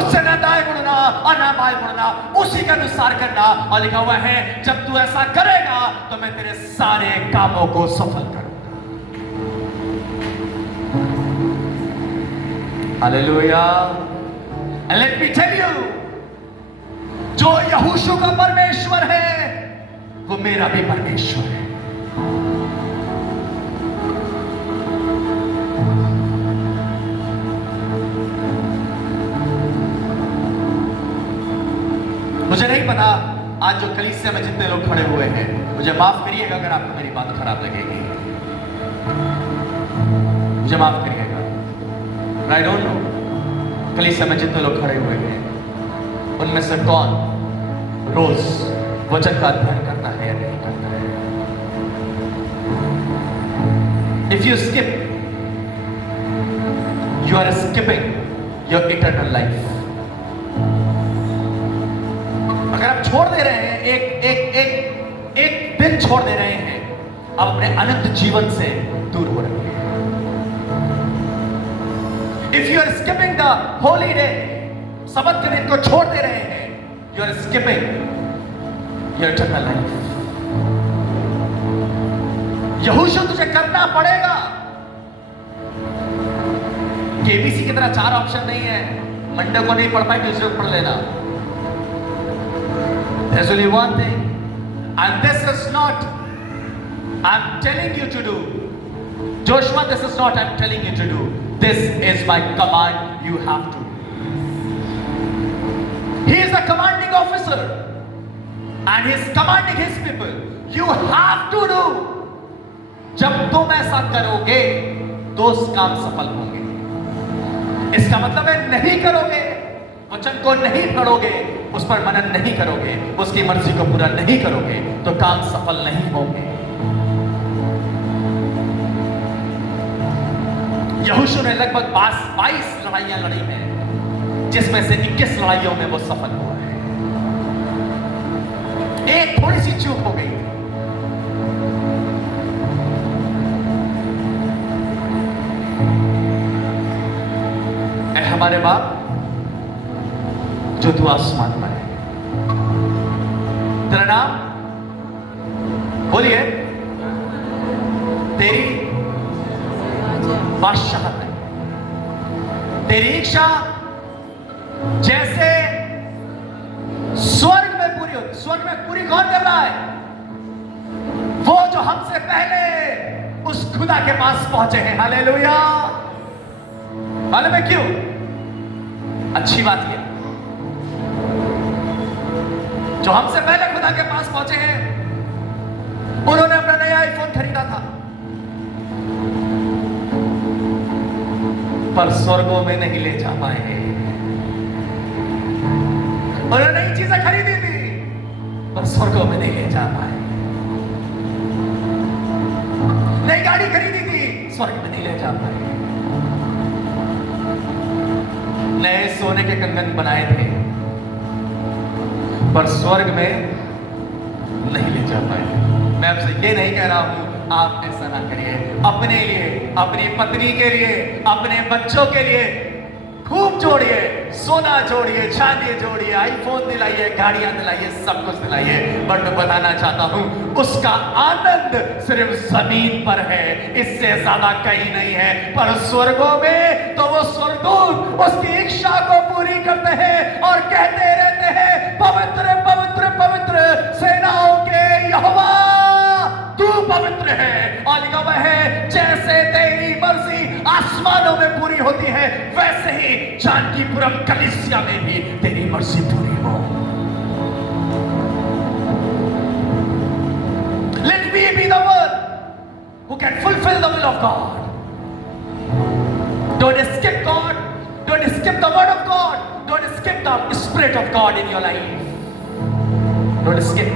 उससे ना दाएं मुड़ना और ना बाएं मुड़ना, उसी के अनुसार करना। और लिखा हुआ है, जब तू ऐसा करेगा तो मैं तेरे सारे कामों को सफल करूंगा। Hallelujah. And let me tell you, जो यहोशू का परमेश्वर है वो मेरा भी परमेश्वर है। मुझे नहीं पता आज जो कलीसिया में जितने लोग खड़े हुए हैं, मुझे माफ करिएगा अगर आपको मेरी बात खराब लगेगी, मुझे माफ करिएगा। आई डोंट नो कलीसिया में जितने लोग खड़े हुए हैं उनमें से कौन रोज वचन का अध्ययन करता है या नहीं करता है। If you skip, you are skipping your eternal life. अगर आप छोड़ दे रहे हैं, एक दिन छोड़ दे रहे हैं, आप अपने अनंत जीवन से दूर हो रहे हैं। If you are skipping the holy day, सबत के दिन को छोड़ दे रहे हैं, you are skipping your eternal life. यहोशू तुझे करना पड़ेगा। केबीसी की तरह 4 ऑप्शन नहीं है, मंडे को नहीं पढ़ पाए ट्यूसडे को पढ़ लेना। There's only one thing, and this is not I'm telling you to do. Joshua, this is not I'm telling you to do. This is my command, you have to. He is the commanding officer and he is commanding his people. You have to do. जब तुम ऐसा करोगे तो उस काम सफल होंगे। इसका मतलब है नहीं करोगे, वचन को नहीं पढ़ोगे, उस पर मनन नहीं करोगे, उसकी मर्जी को पूरा नहीं करोगे तो काम सफल नहीं होंगे। यहोशू ने लगभग 22 लड़ाइयां लड़ी हैं, जिसमें से 21 लड़ाइयों में वो सफल हुआ है। एक थोड़ी सी चूक हो गई। ऐ हमारे बाप जो तू आसमान में है, तेरा नाम बोलिए, तेरी बादशाहत है, तेरी इच्छा जैसे स्वर्ग में पूरी होती। स्वर्ग में पूरी कौन कर रहा है? वो जो हमसे पहले उस खुदा के पास पहुंचे हैं। हालेलुया। मालूम है क्यों? अच्छी बात है, जो हमसे पहले खुदा के पास पहुंचे हैं उन्होंने अपना नया आईफोन खरीदा था, पर स्वर्गों में नहीं ले जा पाए। उन्होंने नई चीजें खरीदी थी पर स्वर्गों में नहीं ले जा पाए। नई गाड़ी खरीदी थी, स्वर्ग में नहीं ले जा पाए। नए सोने के कंगन बनाए थे पर स्वर्ग में नहीं ले जा पाए। मैं आपसे ये नहीं कह रहा हूं आप ऐसा ना करिए। अपने लिए, अपनी पत्नी के लिए, अपने बच्चों के लिए खूब जोड़िए, सोना जोड़िए, चांदी जोड़िए, आईफोन दिलाइए, गाड़ियां दिलाइए, सब कुछ दिलाइए। बट मैं बताना चाहता हूं उसका आनंद सिर्फ जमीन पर है, इससे ज्यादा कहीं नहीं है। पर स्वर्गों में तो वो स्वर्गदूत उसकी इच्छा को पूरी करते हैं और कहते रहते हैं, पवित्र पवित्र पवित्र सेनाओं के यहोवा तू पवित्र है। और लिखा हुआ है जैसे तेरी मर्जी आसमानों में पूरी होती है, वैसे ही जानकीपुरम कलीसिया में भी तेरी मर्जी पूरी हो। Let me be the one who can fulfill the will of God. Don't skip God. Don't skip the word of God. Don't skip the spirit of God in your life. Don't skip.